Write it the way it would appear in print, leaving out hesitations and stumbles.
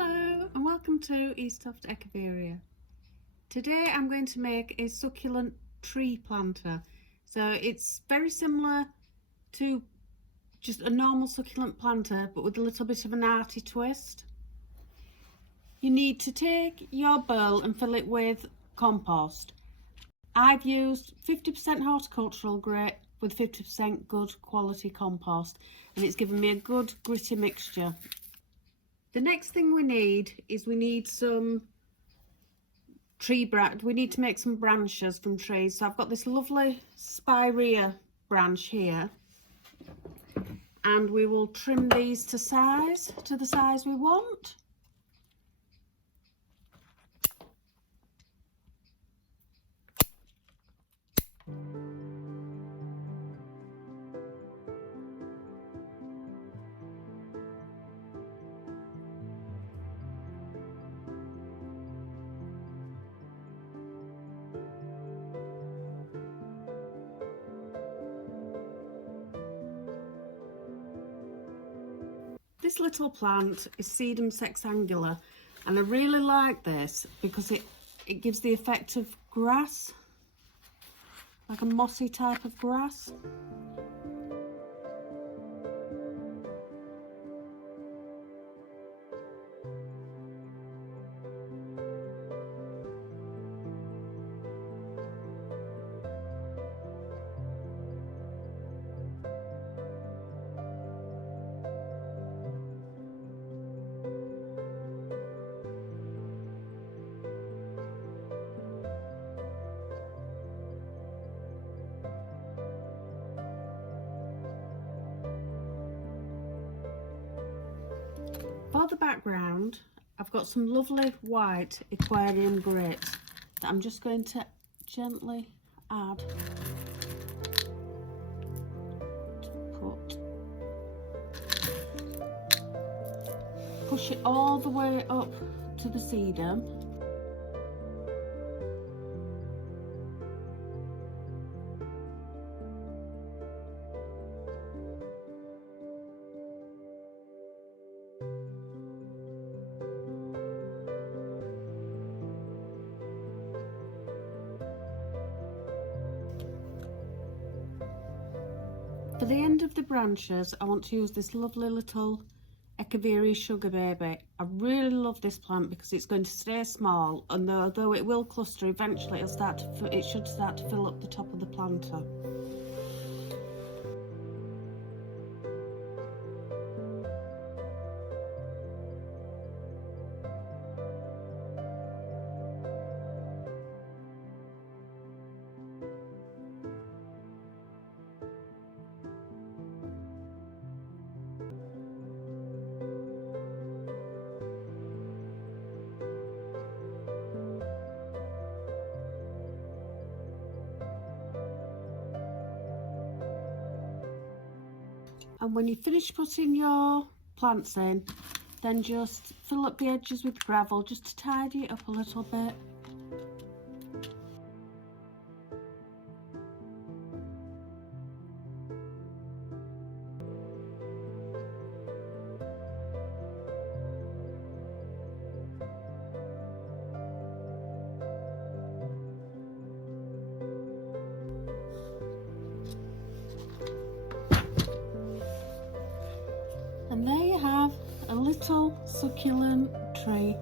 Hello and welcome to Eastoft Echeveria. Today I'm going to make a succulent tree planter. So it's very similar to just a normal succulent planter but with a little bit of an arty twist. You need to take your bowl and fill it with compost. I've used 50% horticultural grade with 50% good quality compost, and it's given me a good gritty mixture. The next thing we need is some we need to make some branches from trees. So I've got this lovely spirea branch here, and we will trim these to the size we want. This little plant is Sedum sexangula, and I really like this because it gives the effect of grass, like a mossy type of grass. For the background, I've got some lovely white aquarium grit that I'm just going to gently add push it all the way up to the sedum. For the end of the branches, I want to use this lovely little Echeveria sugar baby. I really love this plant because it's going to stay small, and although it will cluster, eventually it should start to fill up the top of the planter. And when you finish putting your plants in, then just fill up the edges with gravel just to tidy it up a little bit. And there you have a little succulent tree.